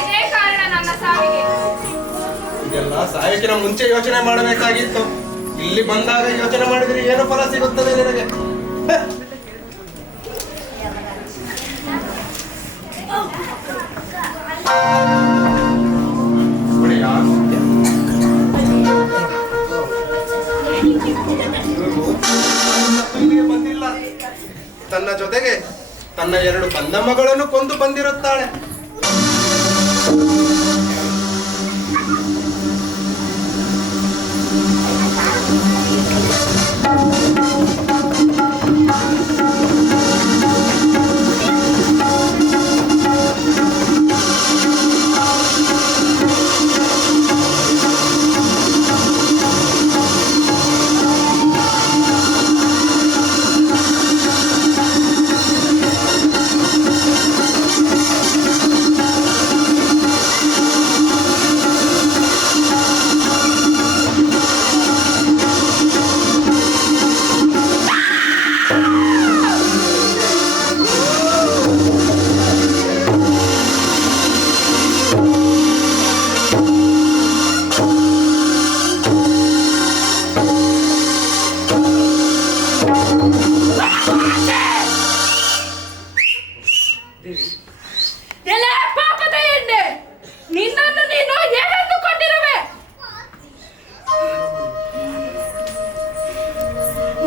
ಇದೇ ಕಾರಣ ನನ್ನ ಸಾವಿಗೆ. ಇದೆಲ್ಲ ಸಾಯಕ್ಕಿನ ಮುಂಚೆ ಯೋಚನೆ ಮಾಡಬೇಕಾಗಿತ್ತು. ಇಲ್ಲಿ ಬಂದಾಗ ಯೋಚನೆ ಮಾಡಿದ್ರೆ ಏನು ಫಲ ಸಿಗುತ್ತದೆ ನಿನಗೆ? ಬಂದಿಲ್ಲ. ತನ್ನ ಜೊತೆಗೆ ತನ್ನ 2 ಕಂದಮ್ಮಗಳನ್ನು ಕೊಂದು ಬಂದಿರುತ್ತಾಳೆ.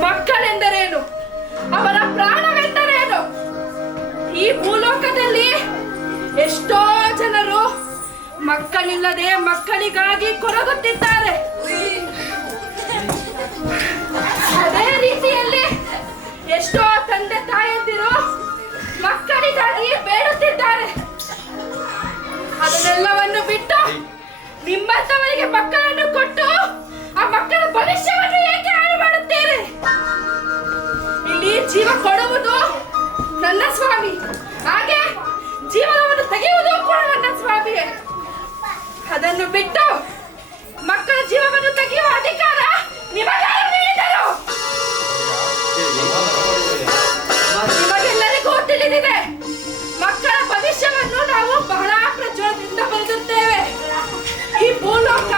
ಮಕ್ಕಳೆಂದರೇನು? ಅವರ ಪ್ರಾಣವೆಂದರೇನು? ಈ ಭೂಲೋಕದಲ್ಲಿ ಎಷ್ಟೋ ಜನರು ಮಕ್ಕಳಿಲ್ಲದೆ ಮಕ್ಕಳಿಗಾಗಿ ಕೊರಗುತ್ತಿದ್ದಾರೆ. ಅದೇ ರೀತಿಯಲ್ಲಿ ಎಷ್ಟೋ ತಂದೆ ತಾಯಂದಿರು ಮಕ್ಕಳಿಗಾಗಿ ಬೇಡುತ್ತಿದ್ದಾರೆ. ಅದನ್ನೆಲ್ಲವನ್ನು ಬಿಟ್ಟು ನಿಮ್ಮಂತವರಿಗೆ ಮಕ್ಕಳನ್ನು ಕೊಟ್ಟು ಆ ಮಕ್ಕಳ ಭವಿಷ್ಯವನ್ನು ಏಕೆ ಹಾಳು ಮಾಡುತ್ತೀರಿ? ಇಲ್ಲಿ ಜೀವ ಕೊಡುವುದು ನನ್ನ ಸ್ವಾಮಿ, ಹಾಗೆ ಜೀವನವನ್ನು ತೆಗೆಯುವುದು ಕೂಡ ನನ್ನ ಸ್ವಾಮಿಯೇ. ಅದನ್ನು ಬಿಟ್ಟು ಮಕ್ಕಳ ಜೀವವನ್ನು ತೆಗೆಯುವ ಅಧಿಕಾರ ನಿಮಗಾರು ನೀಡಿದರು? ನಿಮಗೆಲ್ಲರಿಗೂ ತಿಳಿದಿದೆ, ಮಕ್ಕಳ ಭವಿಷ್ಯವನ್ನು ನಾವು ಬಹಳ ಪ್ರಜ್ವಲದಿಂದ ಬರೆದುತ್ತೇವೆ. ಈ ಭೂಲೋಕ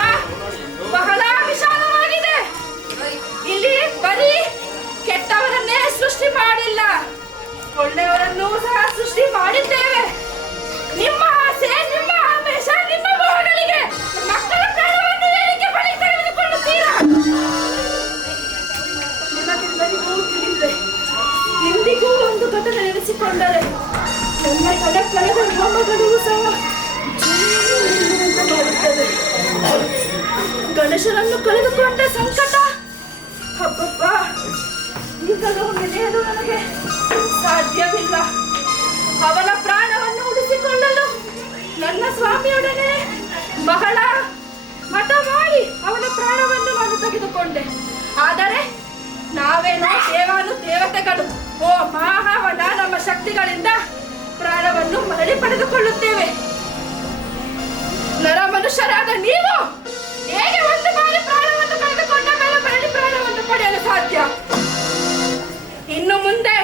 ಬಹಳ ವಿಶಾಲವಾಗಿದೆ. ಇಲ್ಲಿ ಬರೀ ಕೆಟ್ಟವರನ್ನೇ ಸೃಷ್ಟಿ ಮಾಡಿಲ್ಲ, ಒಳ್ಳೆಯವರನ್ನೂ ಸಹ ಸೃಷ್ಟಿ ಮಾಡಿದ್ದೇವೆ. ನಿಮ್ಮ ಆಸೆ, ನಿಮ್ಮ ಆವೇಶ, ನಿಮ್ಮ ಮೋಹಗಳಿಗೆ ಮಕ್ಕಳ ಪ್ರಾಣವನ್ನು ಏಕೆ ಬಲಿ ತೆಗೆದುಕೊಳ್ಳುತ್ತೀರಾ? ನಿಮಗೆಲ್ಲರಿಗೂ ತಿಳಿದಿದೆ, ಇಂದಿಗೂ ಒಂದು ಘಟನೆ ನೆನೆಸಿಕೊಂಡರೆ ನನ್ನ ಕಳೆದ ಮೊಮ್ಮಗಳು ಸಹ ಮಾಡುತ್ತದೆ. ಗಣೇಶನನ್ನು ಕಳೆದುಕೊಂಡ ಸಂಕಟ ಹಬ್ಬಬ್ಬ ಈಗಲೂ ನೆನೆಯಲು ನನಗೆ ಸಾಧ್ಯವಿಲ್ಲ. ಅವನ ಪ್ರಾಣವನ್ನು ಉಳಿಸಿಕೊಳ್ಳಲು ನನ್ನ ಸ್ವಾಮಿಯೊಡನೆ ಬಹಳ ಮಠ ಮಾಡಿ ಅವನ ಪ್ರಾಣವನ್ನು ನಾನು ತೆಗೆದುಕೊಂಡೆ. ಆದರೆ ನಾವೇನೋ ದೇವತೆಗಳು, ಓ ಮಹಾವನ ನಮ್ಮ ಶಕ್ತಿಗಳಿಂದ ಪ್ರಾಣವನ್ನು ಮರಳಿ ಪಡೆದುಕೊಳ್ಳುತ್ತೇವೆ. ನರ ಮನುಷ್ಯರಾದ ನೀವು ಹೇಗೆ ಒಂದು ಬಾರಿ ಪ್ರಾಣವನ್ನು ಕಳೆದುಕೊಂಡ ಮೇಲೆ ಮರಳಿ ಪ್ರಾಣವನ್ನು ಪಡೆಯಲು ಸಾಧ್ಯ? ಇನ್ನು ಮುಂದೆ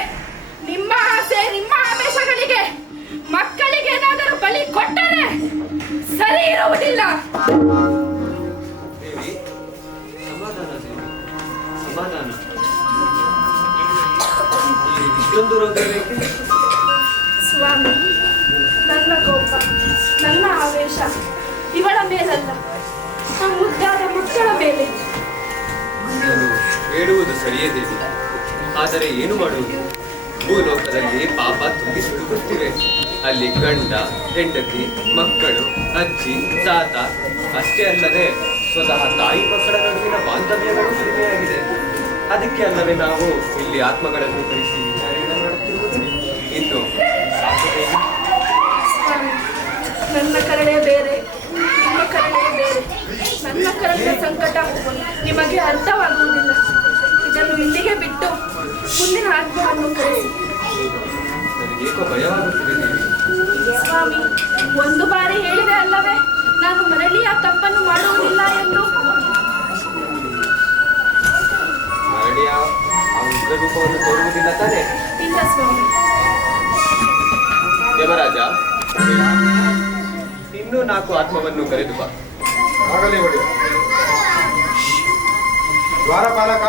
ನಿಮ್ಮ ಆಸೆ, ನಿಮ್ಮ ಆವೇಶಗಳಿಗೆ ಮಕ್ಕಳಿಗೆ ಏನಾದರೂ ಬಲಿ ಕೊಟ್ಟರೆ ಸರಿ ಇರುವುದಿಲ್ಲ. ಸಮಾಧಾನ. ಇಷ್ಟೊಂದು ರೋಗ ಬೇಕೆ? ಸ್ವಾಮಿ, ನನ್ನ ಕೋಪ, ನನ್ನ ಆವೇಶ ಇವಳ ಮೇಲಲ್ಲ, ಆ ಮುದ್ದಾದ ಮಕ್ಕಳ ಮೇಲೆ. ನಾನು ಹೇಳುವುದು ಸರಿಯೇ ದೇವಿ, ಆದರೆ ಏನು ಮಾಡುವುದು? ಭೂಲೋಕದಲ್ಲಿ ಪಾಪ ತುಂಬಿ ಸುಡುತ್ತಿವೆ. ಅಲ್ಲಿ ಗಂಡ, ಹೆಂಡತಿ, ಮಕ್ಕಳು, ಅಜ್ಜಿ, ತಾತ ಅಷ್ಟೇ ಅಲ್ಲದೆ ಸ್ವತಃ ತಾಯಿ ಮಕ್ಕಳ ನಡುವಿನ ಬಾಂಧವ್ಯಗಳು ಕಡಿಮೆಯಾಗಿದೆ. ಅದಕ್ಕೆ ಅಲ್ಲವೇ ನಾವು ಇಲ್ಲಿ ಆತ್ಮಗಳನ್ನು ಕರೆಸಿ ವಿಚಾರಣೆ ಮಾಡುತ್ತಿರುವುದು. ಇನ್ನು ನನ್ನ ಕರಳೆ ಬೇರೆ, ನಿಮ್ಮ ಕರಳೆ ಬೇರೆ. ನನ್ನ ಕರಳೆಯ ಸಂಕಟ ನಿಮಗೆ ಅರ್ಥವಾಗುವುದಿಲ್ಲ. ಇದನ್ನು ಇಲ್ಲಿಗೆ ಬಿಟ್ಟು ಮುಂದಿನ ಆತ್ಮವನ್ನು ಕರೆಸಿ. ನನಗೇಕೋ ಭಯವಾಗುತ್ತಿದೆ ದೇವಿ. ಸ್ವಾಮಿ, ಒಂದು ಬಾರಿ ಹೇಳಿದೆ ಅಲ್ಲವೇ ನಾನು ಮರಳಿ ಆ ತಪ್ಪನ್ನು ಮಾಡುವುದಿಲ್ಲ ಎಂದು? ಮರಳಿ ಆ ಉಗ್ರರೂಪವನ್ನು ತೋರುವುದಿಲ್ಲ ತಾನೆ? ಇಲ್ಲ ಸ್ವಾಮಿ. ಯಮರಾಜ, 4 ಆತ್ಮವನ್ನು ಕರೆದು ಬಾ. ಆಗಲಿ ಒಡೆಯ. ದ್ವಾರಪಾಲಕ